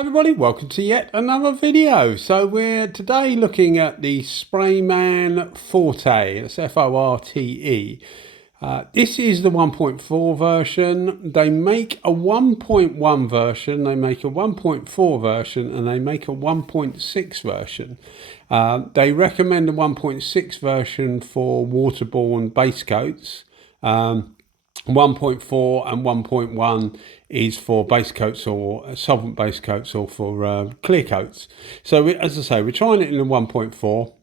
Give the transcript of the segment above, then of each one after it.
Hello everybody, welcome to yet another video. So we're today looking at the Sprayman Forte, that's F-O-R-T-E. This is the 1.4 version. They make a 1.1 version, they make a 1.4 version, and they make a 1.6 version. They recommend a 1.6 version for waterborne base coats. 1.4 and 1.1 is for base coats or solvent base coats or for clear coats. So as I say, we're trying it in a 1.4.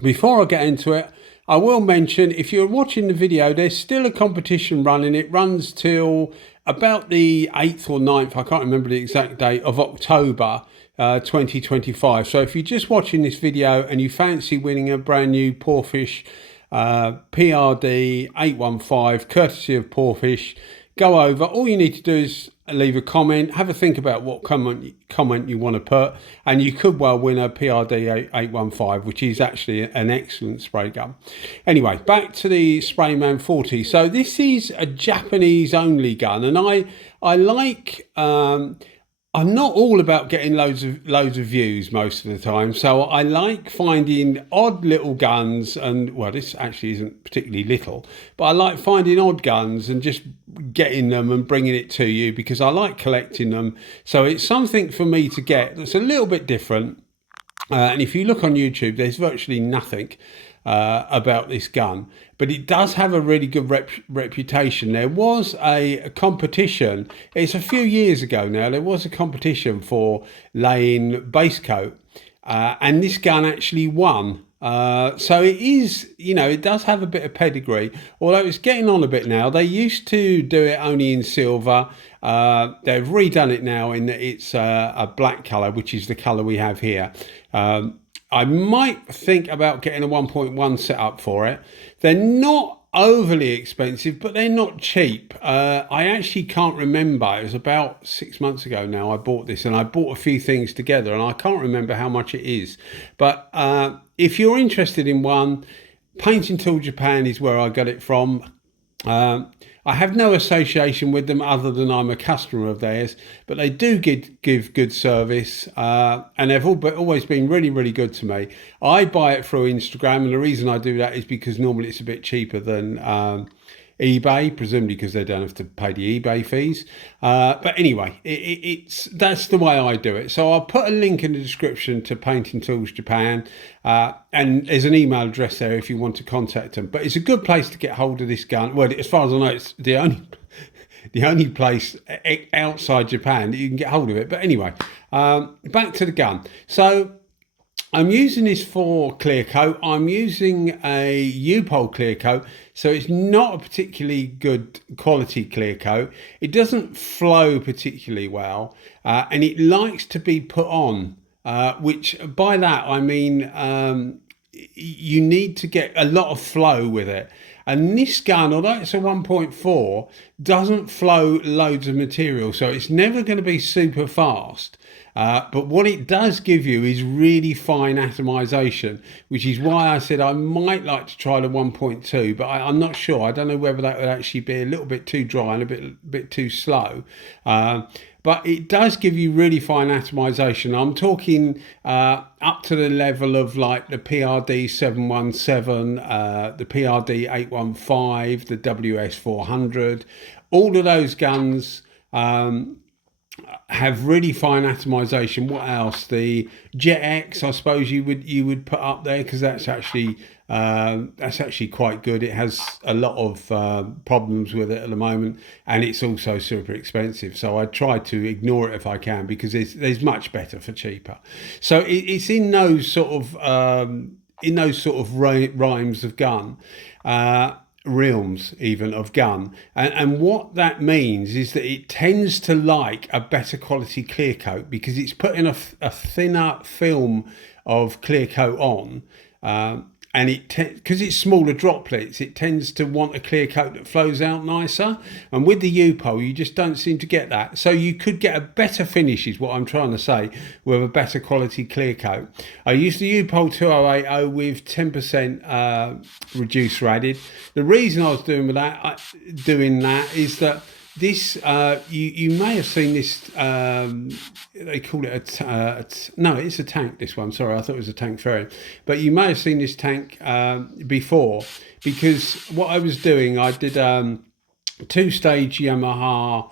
Before I get into it, I will mention, if you're watching the video, there's still a competition running. It runs till about the 8th or 9th, I can't remember the exact date, of October 2025. So if you're just watching this video and you fancy winning a brand new Porphis PRD 815 courtesy of Porphis, go over. All you need to do is leave a comment, have a think about what comment you want to put, and you could well win a PRD 815, which is actually an excellent spray gun. Anyway, back to the Sprayman Forte. So this is a Japanese only gun, and I like I'm not all about getting loads of views most of the time, so I like finding odd little guns, and well, this actually isn't particularly little, but I like finding odd guns and just getting them and bringing it to you because I like collecting them. So it's something for me to get that's a little bit different. And if you look on YouTube, there's virtually nothing about this gun, but it does have a really good reputation. There was a competition, it's a few years ago now, there was a competition for laying base coat, and this gun actually won. So it is, you know, it does have a bit of pedigree, although it's getting on a bit now. They used to do it only in silver. They've redone it now in that it's a black color, which is the color we have here. I might think about getting a 1.1 set up for it. They're not overly expensive, but they're not cheap. I actually can't remember. It was about 6 months ago now I bought this, and I bought a few things together, and I can't remember how much it is. But if you're interested in one, Painting Tool Japan is where I got it from. I have no association with them other than I'm a customer of theirs, but they do give good service, and they've always been really, really good to me. I buy it through Instagram, and the reason I do that is because normally it's a bit cheaper than eBay, presumably because they don't have to pay the eBay fees. But anyway, that's the way I do it. So I'll put a link in the description to Painting Tools Japan, and there's an email address there if you want to contact them. But it's a good place to get hold of this gun. Well, as far as I know, it's the only place outside Japan that you can get hold of it. But anyway, back to the gun. So I'm using this for clear coat. I'm using a EKoh clear coat, so it's not a particularly good quality clear coat. It doesn't flow particularly well, and it likes to be put on, which by that I mean you need to get a lot of flow with it. And this gun, although it's a 1.4, doesn't flow loads of material, so it's never going to be super fast. But what it does give you is really fine atomization, which is why I said I might like to try the 1.2, but I'm not sure. I don't know whether that would actually be a little bit too dry and a bit too slow. But it does give you really fine atomization. I'm talking up to the level of like the PRD 717, the PRD 815, the WS 400. All of those guns have really fine atomization. What else? The Jet X, I suppose you would put up there, because that's actually quite good. It has a lot of problems with it at the moment, and it's also super expensive. So I try to ignore it if I can, because there's much better for cheaper. So it's in those sort of rhymes of gun. Realms even of gun, and what that means is that it tends to like a better quality clear coat because it's putting a thinner film of clear coat on, and because it's smaller droplets, it tends to want a clear coat that flows out nicer. And with the EKoh, you just don't seem to get that. So you could get a better finish, is what I'm trying to say, with a better quality clear coat. I use the EKoh 2080 with 10% reduced radded. The reason I was doing that is that this you may have seen this. They call it no, it's a tank. This one, sorry, I thought it was a tank fairing, but you may have seen this tank before, because what I was doing, I did two-stage Yamaha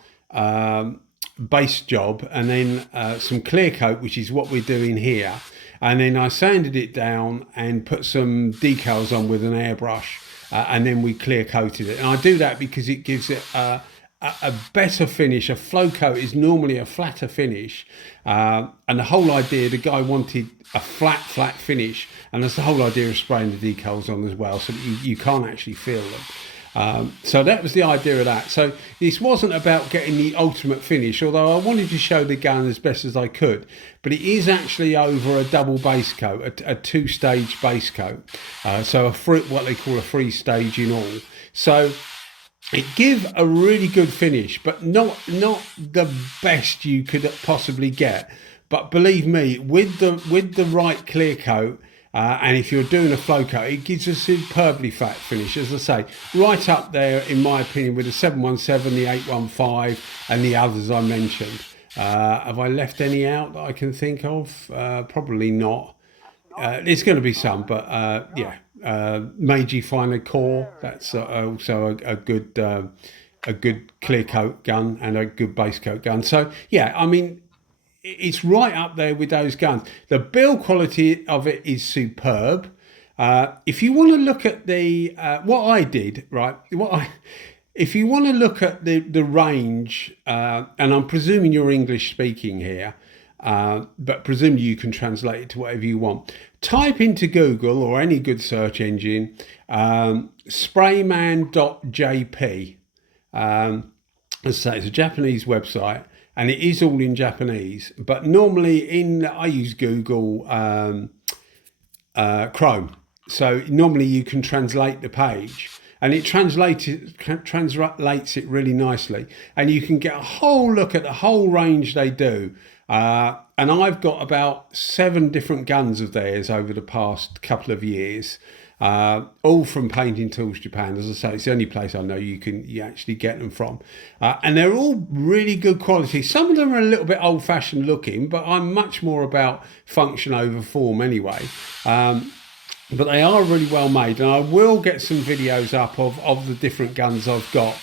base job, and then some clear coat, which is what we're doing here, and then I sanded it down and put some decals on with an airbrush, and then we clear coated it. And I do that because it gives it a better finish. A flow coat is normally a flatter finish, and the whole idea, the guy wanted a flat finish, and that's the whole idea of spraying the decals on as well, so that you can't actually feel them. So that was the idea of that. So this wasn't about getting the ultimate finish, although I wanted to show the gun as best as I could, but it is actually over a double base coat, a two-stage base coat, so what they call a three-stage in all. So it gives a really good finish, but not the best you could possibly get. But believe me, with the right clear coat, and if you're doing a flow coat, it gives a superbly flat finish, as I say, right up there, in my opinion, with the 717, the 815, and the others I mentioned. Have I left any out that I can think of? Probably not. There's going to be some, but yeah. Meiji EKoh, that's also a good clear coat gun and a good base coat gun. So yeah, I mean, it's right up there with those guns. The build quality of it is superb. If you want to look at the what I did, right? If you want to look at the range, and I'm presuming you're English speaking here, but presumably you can translate it to whatever you want. Type into Google or any good search engine, Sprayman.jp. As I say, it's a Japanese website, and it is all in Japanese. But normally I use Google Chrome. So normally you can translate the page, and it translates it really nicely. And you can get a whole look at the whole range they do. And I've got about 7 different guns of theirs over the past couple of years, all from Painting Tools Japan. As I say, it's the only place I know you actually get them from, and they're all really good quality. Some of them are a little bit old-fashioned looking, but I'm much more about function over form anyway. But they are really well made, and I will get some videos up of the different guns I've got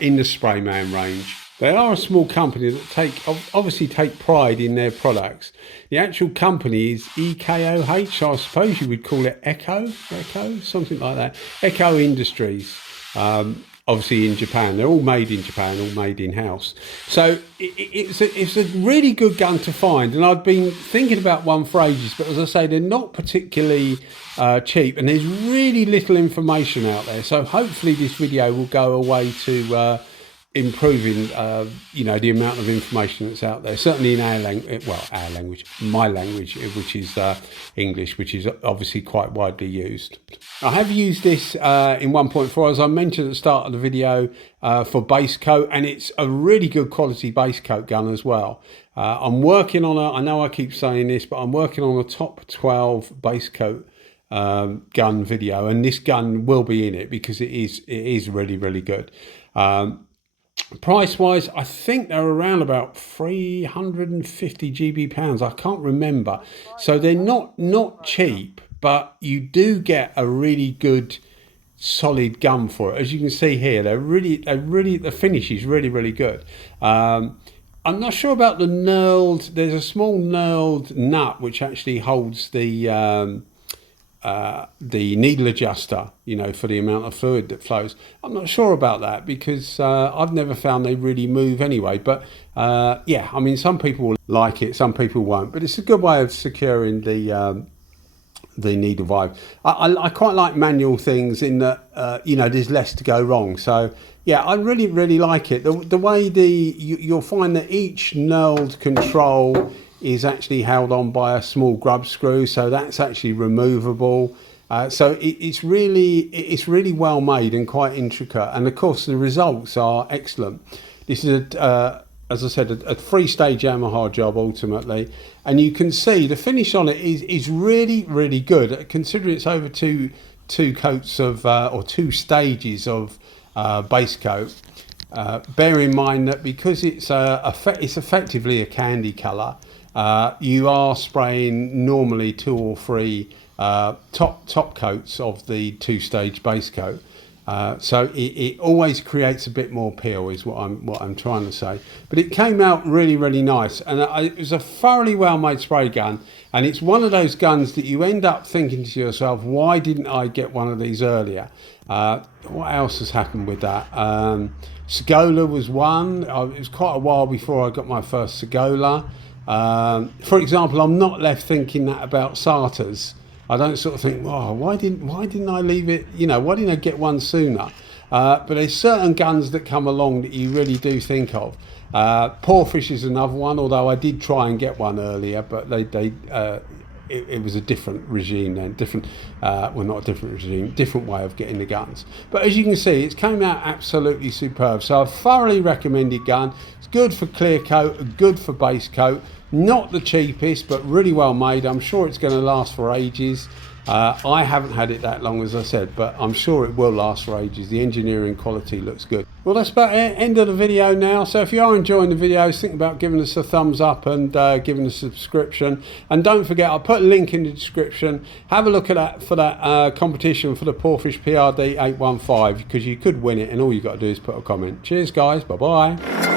in the Sprayman range. They are a small company that obviously take pride in their products. The actual company is EKoh, I suppose you would call it EKoh, something like that. EKoh Industries, obviously in Japan. They're all made in Japan, all made in-house. So it's a really good gun to find, and I've been thinking about one for ages, but as I say, they're not particularly cheap, and there's really little information out there. So hopefully this video will go away to improving the amount of information that's out there, certainly in my language, which is English, which is obviously quite widely used. I have used this in 1.4, as I mentioned at the start of the video, for base coat, and it's a really good quality base coat gun as well. I'm working on I know I keep saying this, but I'm working on a top 12 base coat gun video, and this gun will be in it because it is really, really good. Price wise, I think they're around about 350 GB pounds. I can't remember. So they're not cheap, but you do get a really good solid gun for it. As you can see here, the finish is really, really good. I'm not sure about the knurled. There's a small knurled nut which actually holds the needle adjuster, for the amount of fluid that flows. I'm not sure about that because I've never found they really move anyway. But yeah, I mean, some people will like it, some people won't. But it's a good way of securing the needle vibe. I quite like manual things in that there's less to go wrong. So yeah, I really, really like it. The way you'll find that each knurled control is actually held on by a small grub screw, so that's actually removable. So it's really well made and quite intricate, and of course the results are excellent. This is as I said, a 3-stage Yamaha job ultimately, and you can see the finish on it is really, really good, considering it's over two coats of or 2 stages of base coat. bear in mind that because it's effectively a candy colour, you are spraying normally 2 or 3 top coats of the 2-stage base coat. So it always creates a bit more peel, is what I'm trying to say. But it came out really, really nice, and it was a thoroughly well made spray gun. And it's one of those guns that you end up thinking to yourself, why didn't I get one of these earlier? What else has happened with that? Segola was one. It was quite a while before I got my first Segola. For example, I'm not left thinking that about Sartors. I don't sort of think, oh, why didn't I leave it? You know, why didn't I get one sooner? But there's certain guns that come along that you really do think of. Porphis is another one, although I did try and get one earlier, but it was a different regime then, well, not a different regime, different way of getting the guns. But as you can see, it's came out absolutely superb. So a thoroughly recommended gun. It's good for clear coat, good for base coat. Not the cheapest, but really well made. I'm sure it's going to last for ages. I haven't had it that long, as I said, but I'm sure it will last for ages. The engineering quality looks good. Well, that's about the end of the video now. So if you are enjoying the videos, think about giving us a thumbs up and giving us a subscription. And don't forget, I'll put a link in the description. Have a look at that for that competition for the Porphis PRD 815, because you could win it, and all you got to do is put a comment. Cheers, guys. Bye-bye.